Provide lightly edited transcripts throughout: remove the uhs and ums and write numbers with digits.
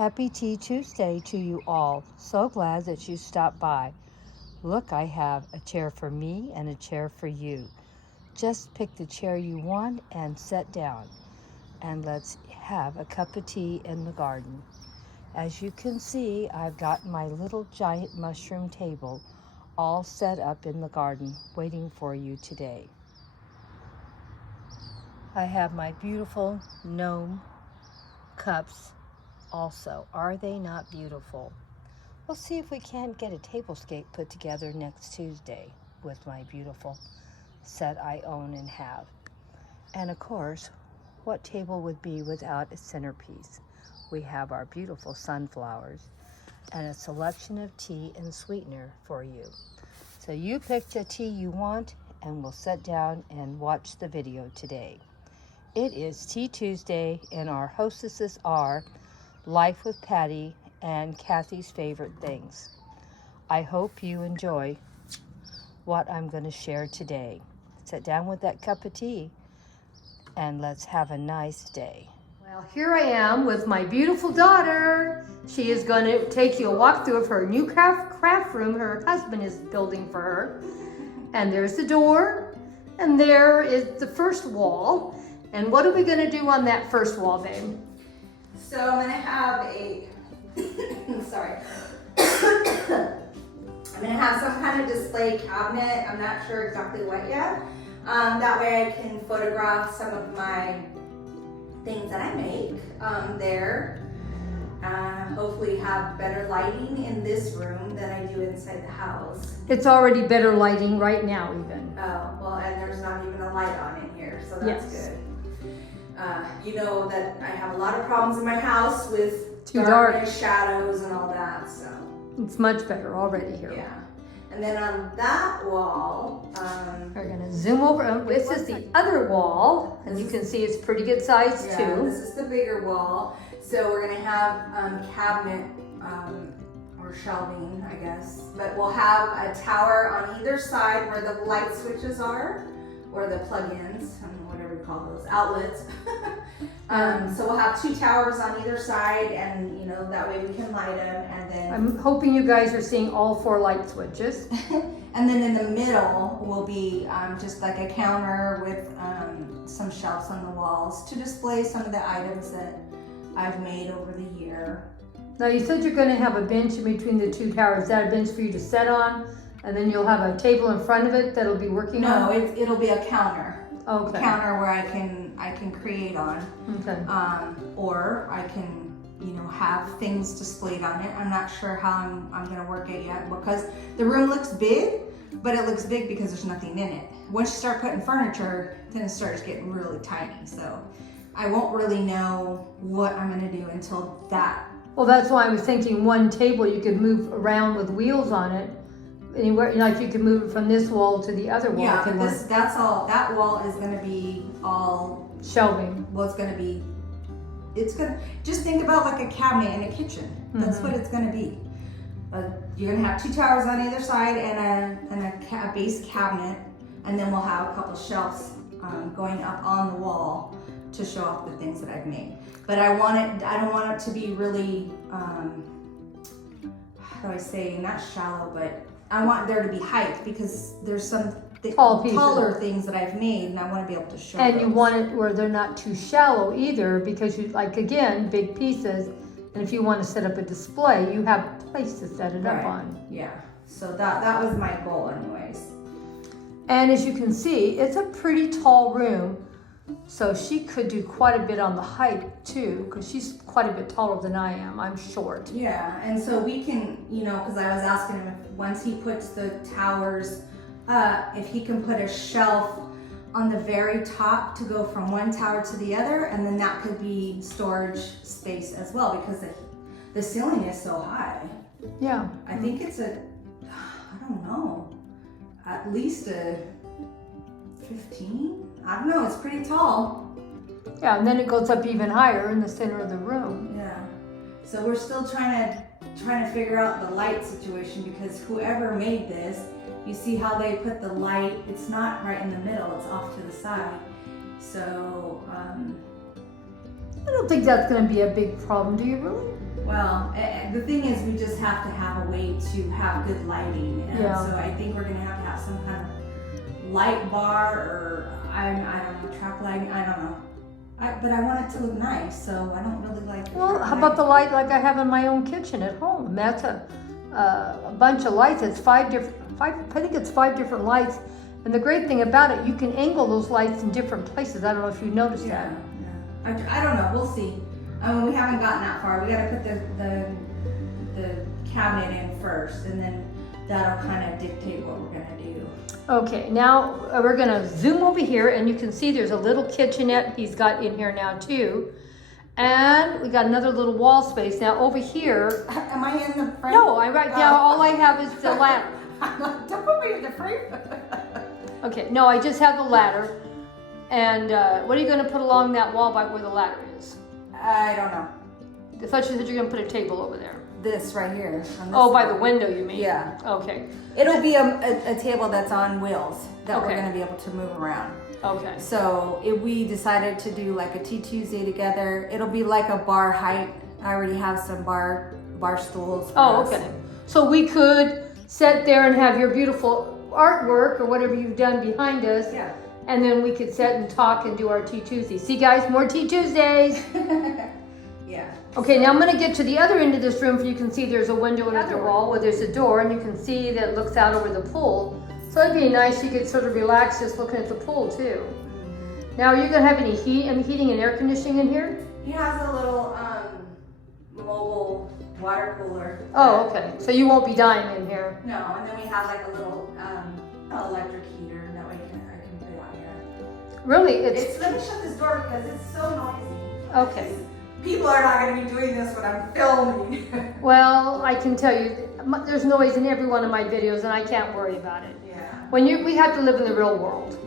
Happy Tea Tuesday to you all. So glad that you stopped by. Look, I have a chair for me and a chair for you. Just pick the chair you want and sit down. And let's have a cup of tea in the garden. As you can see, I've got my little giant mushroom table all set up in the garden waiting for you today. I have my beautiful gnome cups also. Are they not beautiful? We'll see if we can't get a tablescape put together next Tuesday with my beautiful set I own and have. And of course, what table would be without a centerpiece? We have our beautiful sunflowers and a selection of tea and sweetener for you. So you pick the tea you want and we'll sit down and watch the video today. It is Tea Tuesday and our hostesses are Life with Patty and Kathy's Favorite Things. I hope you enjoy what I'm going to share today. Sit down with that cup of tea and let's have a nice day. Well, here I am with my beautiful daughter. She is going to take you a walkthrough of her new craft room her husband is building for her. And there's the door, and there is the first wall. And what are we going to do on that first wall, babe? So I'm going to have a, sorry. I'm going to have some kind of display cabinet. I'm not sure exactly what yet. That way I can photograph some of my things that I make there. Hopefully have better lighting in this room than I do inside the house. It's already better lighting right now even. Oh, well, and there's not even a light on in here, so that's good. You know that I have a lot of problems in my house with Too dark, shadows and all that, so. It's much better already here. Yeah. And then on that wall, we're gonna zoom over. This is the other wall, and you can see it's pretty good size too. This is the bigger wall. So we're gonna have cabinet or shelving, I guess. But we'll have a tower on either side where the light switches are, or the plug-ins, whatever you call those, outlets. So we'll have two towers on either side, and you know that way we can light them. And then I'm hoping you guys are seeing all 4 light switches. And then in the middle will be just like a counter with some shelves on the walls to display some of the items that I've made over the year. Now you said you're going to have a bench in between the 2 towers. Is that a bench for you to sit on? And then you'll have a table in front of it that'll be working on? No, it'll be a counter. Okay. A counter where I can create on. Okay. Or I can, have things displayed on it. I'm not sure how I'm gonna work it yet because the room looks big, but it looks big because there's nothing in it. Once you start putting furniture, then it starts getting really tiny. So I won't really know what I'm gonna do until that. Well, that's why I was thinking one table you could move around with wheels on it. Anywhere, like you can move it from this wall to the other wall. Yeah, that's all. That wall is gonna be all shelving. Well, it's gonna just think about like a cabinet in a kitchen. That's what it's gonna be. You're gonna have 2 towers on either side and a base cabinet, and then we'll have a couple shelves going up on the wall to show off the things that I've made. But I don't want it to be really, how do I say, not shallow, but I want there to be height because there's some taller things that I've made, and I want to be able to show. And you want it where they're not too shallow either, because you again big pieces. And if you want to set up a display, you have a place to set it up on. Yeah. So that was my goal, anyways. And as you can see, it's a pretty tall room, so she could do quite a bit on the height too, because she's quite a bit taller than I am. I'm short. Yeah, and so we can, because I was asking him if once he puts the towers up, if he can put a shelf on the very top to go from one tower to the other, and then that could be storage space as well because the ceiling is so high. Yeah. I think it's I don't know, at least a 15. I don't know, it's pretty tall. Yeah, and then it goes up even higher in the center of the room. Yeah. So we're still trying to figure out the light situation because whoever made this, you see how they put the light, it's not right in the middle, it's off to the side. So, I don't think that's going to be a big problem, do you really? Well, the thing is, we just have to have a way to have good lighting, and so I think we're gonna have some kind of light bar, or I don't know, track lighting. I don't know. But I want it to look nice, so I don't really like. Well, how about the light like I have in my own kitchen at home? That's a bunch of lights. It's I think it's 5 different lights. And the great thing about it, you can angle those lights in different places. I don't know if you noticed that. Yeah. I don't know. We'll see. We haven't gotten that far. We got to put the cabinet in first, and then that'll kind of dictate what we're gonna do. Okay, now we're gonna zoom over here, and you can see there's a little kitchenette he's got in here now too. And we got another little wall space. Now over here. Am I in the frame? No, right now all I have is the ladder. I'm like, don't put me in the frame. Okay, no, I just have the ladder. And what are you gonna put along that wall by where the ladder is? I don't know. I thought you said you're gonna put a table over there. This right here. Oh, by the window, you mean? Yeah. Okay. It'll be a table that's on wheels that we're gonna be able to move around. Okay. So if we decided to do like a Tea Tuesday together, it'll be like a bar height. I already have some bar stools. Oh, okay. So we could sit there and have your beautiful artwork or whatever you've done behind us. Yeah. And then we could sit and talk and do our Tea Tuesdays. See guys, more Tea Tuesdays. Yeah. Okay, now I'm gonna get to the other end of this room so you can see there's a window in the wall where there's a door, and you can see that it looks out over the pool. So it'd be nice, you could sort of relax just looking at the pool too. Now, are you gonna have any heating and air conditioning in here? He has a little mobile water cooler. Oh, okay. So you won't be dying in here. No, and then we have like a little electric heater that way I can put on here. Really? Let me shut this door because it's so noisy. Okay. People are not going to be doing this when I'm filming. Well, I can tell you, there's noise in every one of my videos, and I can't worry about it. Yeah. We have to live in the real world.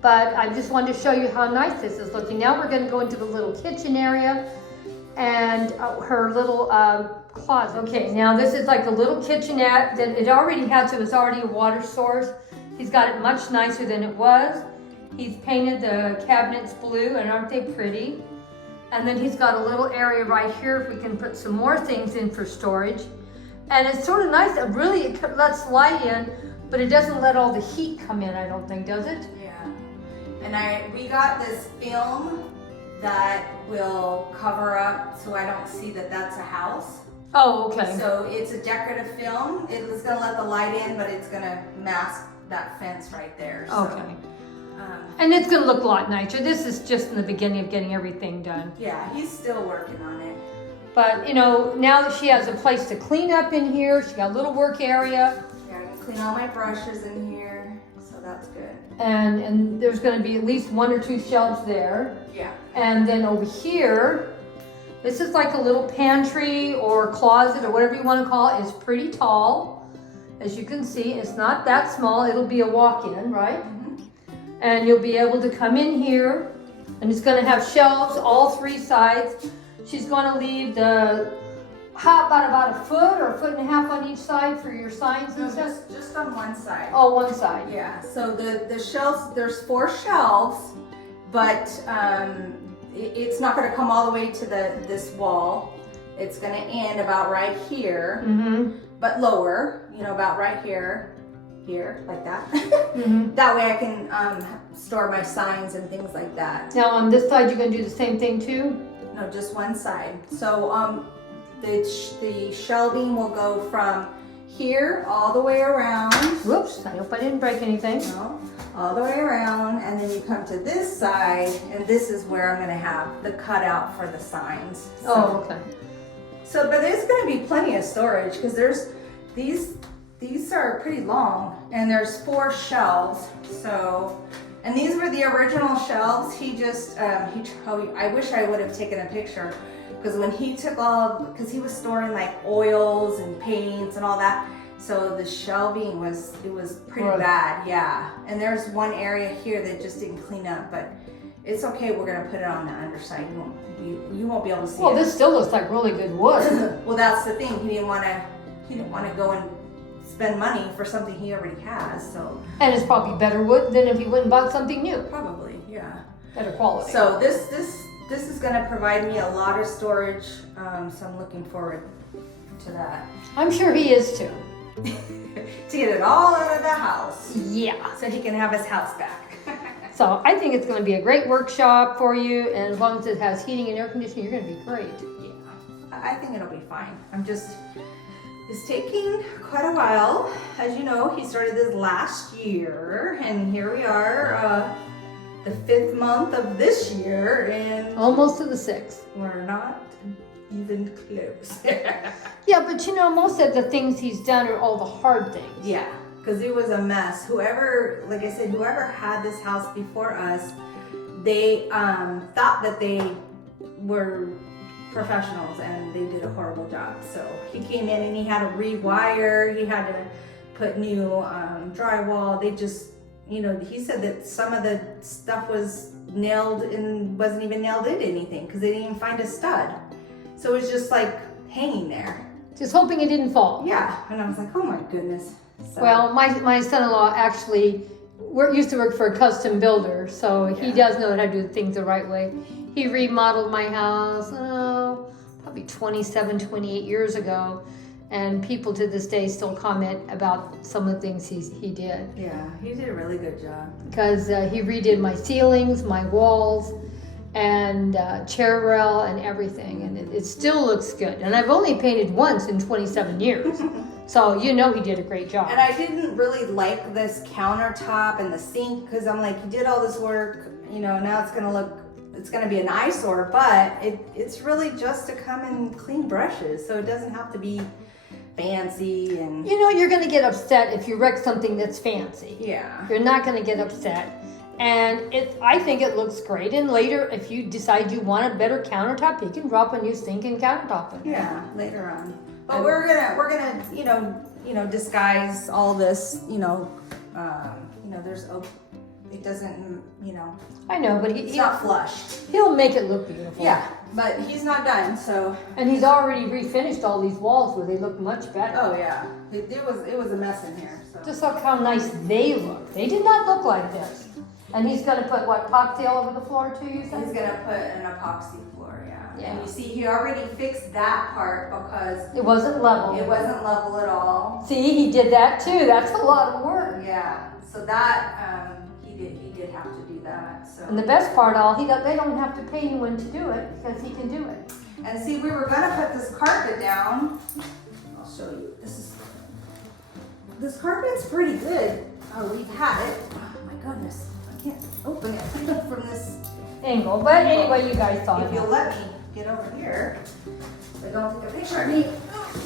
But I just wanted to show you how nice this is looking. Now we're going to go into the little kitchen area and her little closet. Okay, now this is like a little kitchenette that it already had, so it's already a water source. He's got it much nicer than it was. He's painted the cabinets blue, and aren't they pretty? And then he's got a little area right here if we can put some more things in for storage. And it's sort of nice. It lets light in, but it doesn't let all the heat come in, I don't think, does it? Yeah. And we got this film that will cover up so I don't see that that's a house. Oh, okay. So it's a decorative film. It was going to let the light in, but it's going to mask that fence right there. So. Okay. And it's going to look a lot nicer. This is just in the beginning of getting everything done. Yeah, he's still working on it. But, you know, now that she has a place to clean up in here, she got a little work area. Yeah, I can clean all my brushes in here, so that's good. And there's going to be at least 1 or 2 shelves there. Yeah. And then over here, this is like a little pantry or closet or whatever you want to call it. It's pretty tall. As you can see, it's not that small. It'll be a walk-in, right? And you'll be able to come in here, and it's going to have shelves all 3 sides. She's going to leave the about a foot or 1.5 feet on each side for your signs and stuff. Just on one side. Oh, one side. Yeah. So the shelves, there's 4 shelves, but it's not going to come all the way to this wall. It's going to end about right here, but lower. You know, about right here. Here, like that. That way I can store my signs and things like that. Now on this side, you're going to do the same thing too? No, just one side. So the shelving will go from here all the way around. Whoops, I hope I didn't break anything. No, all the way around, and then you come to this side, and this is where I'm going to have the cutout for the signs. So, oh, okay. So, but there's going to be plenty of storage because there's these are pretty long, and there's 4 shelves. So, and these were the original shelves. He just, I wish I would have taken a picture, because when he took because he was storing like oils and paints and all that. So the shelving was pretty bad, yeah. And there's one area here that just didn't clean up, but it's okay. We're gonna put it on the underside. You won't be able to see it. Well, this still looks like really good wood. Well, that's the thing. He didn't want to go and spend money for something he already has, so. And it's probably better wood than if he went and bought something new. Probably, yeah. Better quality. So this is going to provide me a lot of storage, so I'm looking forward to that. I'm sure he is too. To get it all out of the house. Yeah. So he can have his house back. So I think it's going to be a great workshop for you, and as long as it has heating and air conditioning, you're going to be great. Yeah, I think it'll be fine. It's taking quite a while. As you know, he started this last year, and here we are, the 5th month of this year, and Almost to the 6th. we're not even close. Yeah, but you know, most of the things he's done are all the hard things. Yeah, because it was a mess. Whoever, like I said, whoever had this house before us, they thought that they were professionals and they did a horrible job. So he came in and he had to rewire, he had to put new drywall. They just, you know, he said that some of the stuff was nailed and wasn't even nailed into anything because they didn't even find a stud. So it was just like hanging there. Just hoping it didn't fall. Yeah, and I was like, oh my goodness. So, Well, my son-in-law actually used to work for a custom builder, so he Yeah. does know how to do things the right way. He remodeled my house, probably 27, 28 years ago, and people to this day still comment about some of the things he did. yeah, he did a really good job. Because he redid my ceilings, my walls, and chair rail and everything, and it still looks good. And I've only painted once in 27 years, so you know he did a great job. And I didn't really like this countertop and the sink because I'm like, you did all this work, you know, now it's gonna be an eyesore, but it's really just to come and clean brushes, so it doesn't have to be fancy and You know you're going to get upset if you wreck something that's fancy. yeah. You're not going to get upset. And I think it looks great. And later, if you decide you want a better countertop, you can drop a new sink and countertop in. Yeah, later on. But we're gonna you know disguise all this, there's it doesn't, I know, but it's not flush. he'll make it look beautiful. Yeah, but he's not done, so. And he's already refinished all these walls where they look much better. Oh yeah, it was a mess in here. So. Just look how nice they look. They did not look like this. And he's going to put what, epoxy all over the floor too, you said? He's gonna put an epoxy floor, yeah. Yeah. And you see, he already fixed that part because It wasn't level. it wasn't level at all. See, he did that too. That's a lot of work. Yeah, so that he did have to do that. So. And the best part, they don't have to pay anyone to do it because he can do it. And see, we were gonna put this carpet down. I'll show you. This carpet's pretty good. Oh, we've had it. Oh my goodness, I can't open it from this. Angle. But anyway, you guys saw If it. you'll let me get over here, but don't take a picture of me. Oh,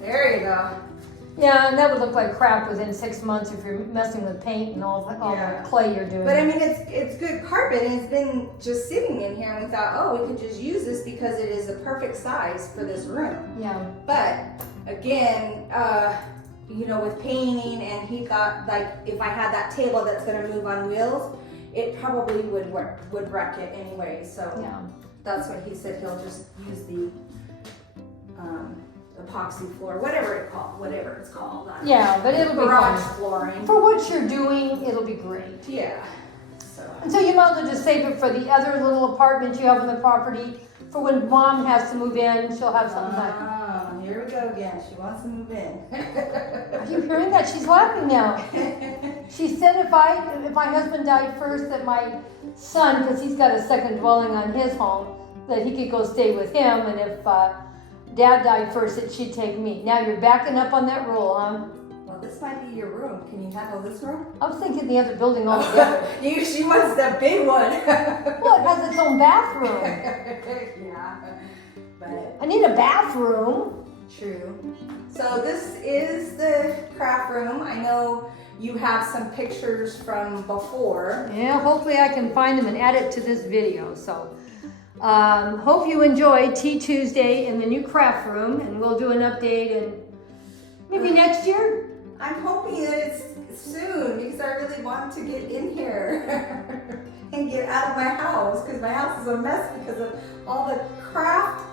there you go. Yeah, and that would look like crap within 6 months if you're messing with paint and all Yeah. the clay you're doing. But I mean, it's good carpet, and it's been just sitting in here, and we thought, oh, we could just use this because it is a perfect size for this room. Yeah. But again, with painting, and he thought like if I had that table that's gonna move on wheels, it probably would wreck it anyway. So Yeah. that's what he said. He'll just use the epoxy floor, whatever it's called. Yeah, but it'll be garage fine. flooring. For what you're doing, it'll be great. Yeah. So. And so you might as well just save it for the other little apartment you have on the property. For when mom has to move in, she'll have something like. Oh, here we go again. She wants to move in. Are you hearing that? She's laughing now. She said if my husband died first, that my son, because he's got a second dwelling on his home, that he could go stay with him, and if Dad died first, that she'd take me. Now you're backing up on that rule, huh? Well, this might be your room. Can you handle this room? I was thinking the other building altogether. She wants the big one. Well, it has its own bathroom. Yeah, but I need a bathroom. true. So this is the craft room. I know you have some pictures from before. Yeah, hopefully I can find them and add it to this video. So, hope you enjoyed Tea Tuesday in the new craft room, and we'll do an update and maybe next year. I'm hoping that it's soon because I really want to get in here and get out of my house because my house is a mess because of all the craft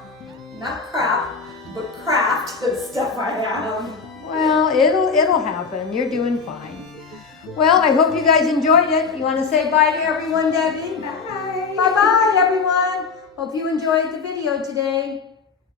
stuff I have. Well, it'll happen. You're doing fine. Well, I hope you guys enjoyed it. You want to say bye to everyone, Debbie? Bye. Bye-bye, everyone. Hope you enjoyed the video today.